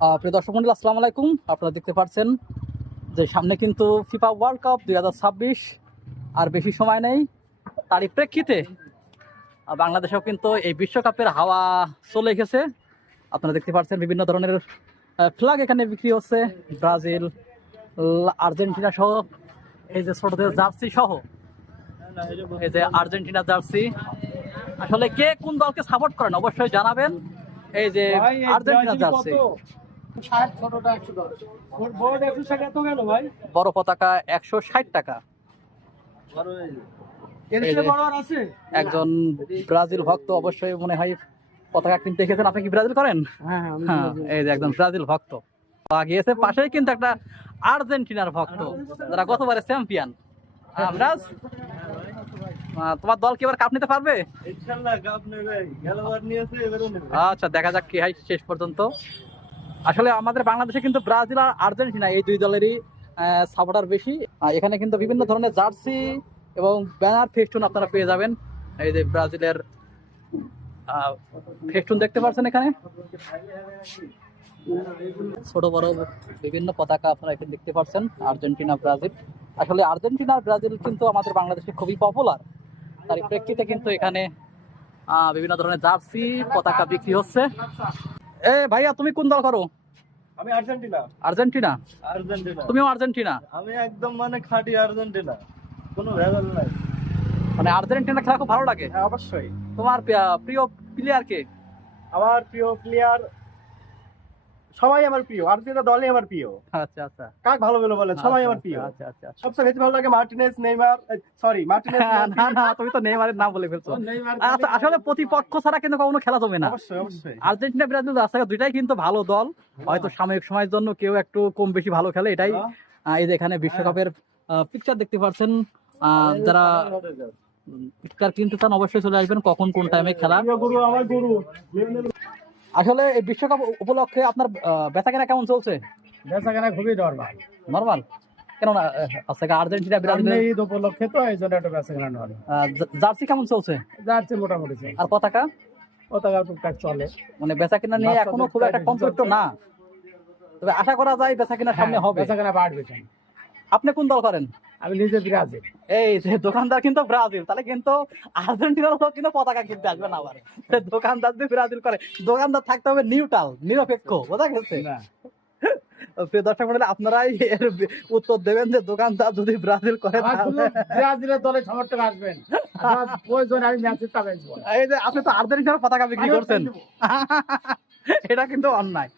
প্রিয় দর্শক মন্ডলী, আসসালামু আলাইকুম। আপনারা দেখতে পাচ্ছেন যে সামনে কিন্তু ফিফা ওয়ার্ল্ড কাপ 2026 আর বেশি সময় নেই। তারই প্রেক্ষিতে বাংলাদেশেও কিন্তু এই বিশ্বকাপের হাওয়া চলে গেছে। আপনারা দেখতে পাচ্ছেন বিভিন্ন ধরনের ফ্ল্যাগ এখানে বিক্রি হচ্ছে। ব্রাজিল, আর্জেন্টিনা সহ এই যে ছোটদের জার্সি সহ এই যে আর্জেন্টিনা জার্সি। আসলে কে কোন দলকে সাপোর্ট করেন অবশ্যই জানাবেন। এই যে আর্জেন্টিনা জার্সি, বড় পতাকা 160 টাকা। একজন ব্রাজিল ভক্ত অবশ্যই মনে হয় পতাকা কিনতে এসেছেন। আপনি কি ব্রাজিল করেন? হ্যাঁ, এই যে একজন ব্রাজিল ভক্ত গিয়েছে। পাশেই কিন্তু একটা আর্জেন্টিনার ভক্ত, যারা গতবারে চ্যাম্পিয়ন। রাজ, তোমার দল কি এবার কাপ নিতে পারবে? আচ্ছা, দেখা যাক কি হয় শেষ পর্যন্ত। আসলে আমাদের বাংলাদেশে কিন্তু ব্রাজিল আর আর্জেন্টিনা এই দুই দলেরই সাপোর্টার বেশি। এখানে কিন্তু বিভিন্ন ধরনের জার্সি এবং ব্যানার ফেস্টুন আপনারা পেয়ে যাবেন। এই যে ব্রাজিলের ফেস্টুন দেখতে পাচ্ছেন এখানে, ছোট বড় বিভিন্ন পতাকা আপনারা এখানে দেখতে পাচ্ছেন। Argentina, Brazil. আসলে আর্জেন্টিনা আর ব্রাজিল কিন্তু আমাদের বাংলাদেশে খুবই পপুলার। তার প্রেক্ষিতে কিন্তু এখানে বিভিন্ন ধরনের জার্সি পতাকা বিক্রি হচ্ছে। ভাইয়া, তুমি কোন দল করো? আমি আর্জেন্টিনা। আর্জেন্টিনা? আর্জেন্টিনা। তুমিও আর্জেন্টিনা? আমি একদম খাঁটি আর্জেন্টিনা, কোনো ভেজাল নাই। আর্জেন্টিনা খেলা খুব ভালো লাগে? হ্যাঁ, অবশ্যই। তোমার প্রিয় প্লেয়ার কে? আমার প্রিয় প্লেয়ার সবাই আমার প্রিয়, আর্জেন্টিনা দলই আমার প্রিয়। আচ্ছা আচ্ছা, কাক ভালো বলেন, সবাই আমার প্রিয়। আচ্ছা আচ্ছা, সবচেয়ে বেশি ভালো লাগে মার্টিনেজ, নেইমার। Sorry, Martinez. না না, তুমি তো নেইমারের নাম বলে ফেলছো। আচ্ছা, আসলে প্রতিপক্ষ ছাড়া কিন্তু কখনো খেলা জমে না। অবশ্যই অবশ্যই। আর্জেন্টিনা ব্রাজিল রাস্তাঘাট দুইটাই কিন্তু ভালো দল। হয়তো সাময়িক সময়ের জন্য কেউ একটু কম বেশি ভালো খেলে, এটাই। এই যে এখানে বিশ্বকাপের পিকচার দেখতে পাচ্ছেন। যারা পিকচার কিনতে চান অবশ্যই চলে আসবেন। কখন কোন টাইমে খেলা। গুরু আমার গুরু। আসলে এই বিশ্বকাপ উপলক্ষে আপনার বেচাকেনা কেমন চলছে? বেচাকেনা খুবই নরমাল। নরমাল? কেননা আজকে আর্জেন্টিনা ব্রাজিল ঈদ উপলক্ষে তো এই জন্য একটা বেচাকেনা নরমাল। জার্সি কেমন চলছে? যাচ্ছে মোটামুটি চলছে। আর পতাকা? পতাকা টুকটাক চলে। মানে বেচাকেনা নিয়ে এখনো খুব একটা কমপ্লিট না, তবে আশা করা যায় বেচাকেনা সামনে হবে। বেচাকেনা বাড়বে। আপনি কোন দল করেন? আমি নিজে ব্রাজিল। এই যে দোকানদার কিন্তু ব্রাজিল, তাহলে কিন্তু আর্জেন্টিনার লোক কিন্তু পতাকা কিনতে আসবে না। আবার দোকানদার যদি ব্রাজিল করে, দোকানদার থাকতে হবে নিউট্রাল, নিরপেক্ষ। বোঝা গেছে? প্রিয় দর্শক মণ্ডলী, আপনারাই এর উত্তর দেবেন যে দোকানদার যদি ব্রাজিল করে ব্রাজিলের দলে সমর্থক আসবেন। প্রয়োজন আমি ম্যাচে চালাইবো। এই যে আপনি তো আর্জেন্টিনার পতাকা বিক্রি করছেন, এটা কিন্তু অন্যায়।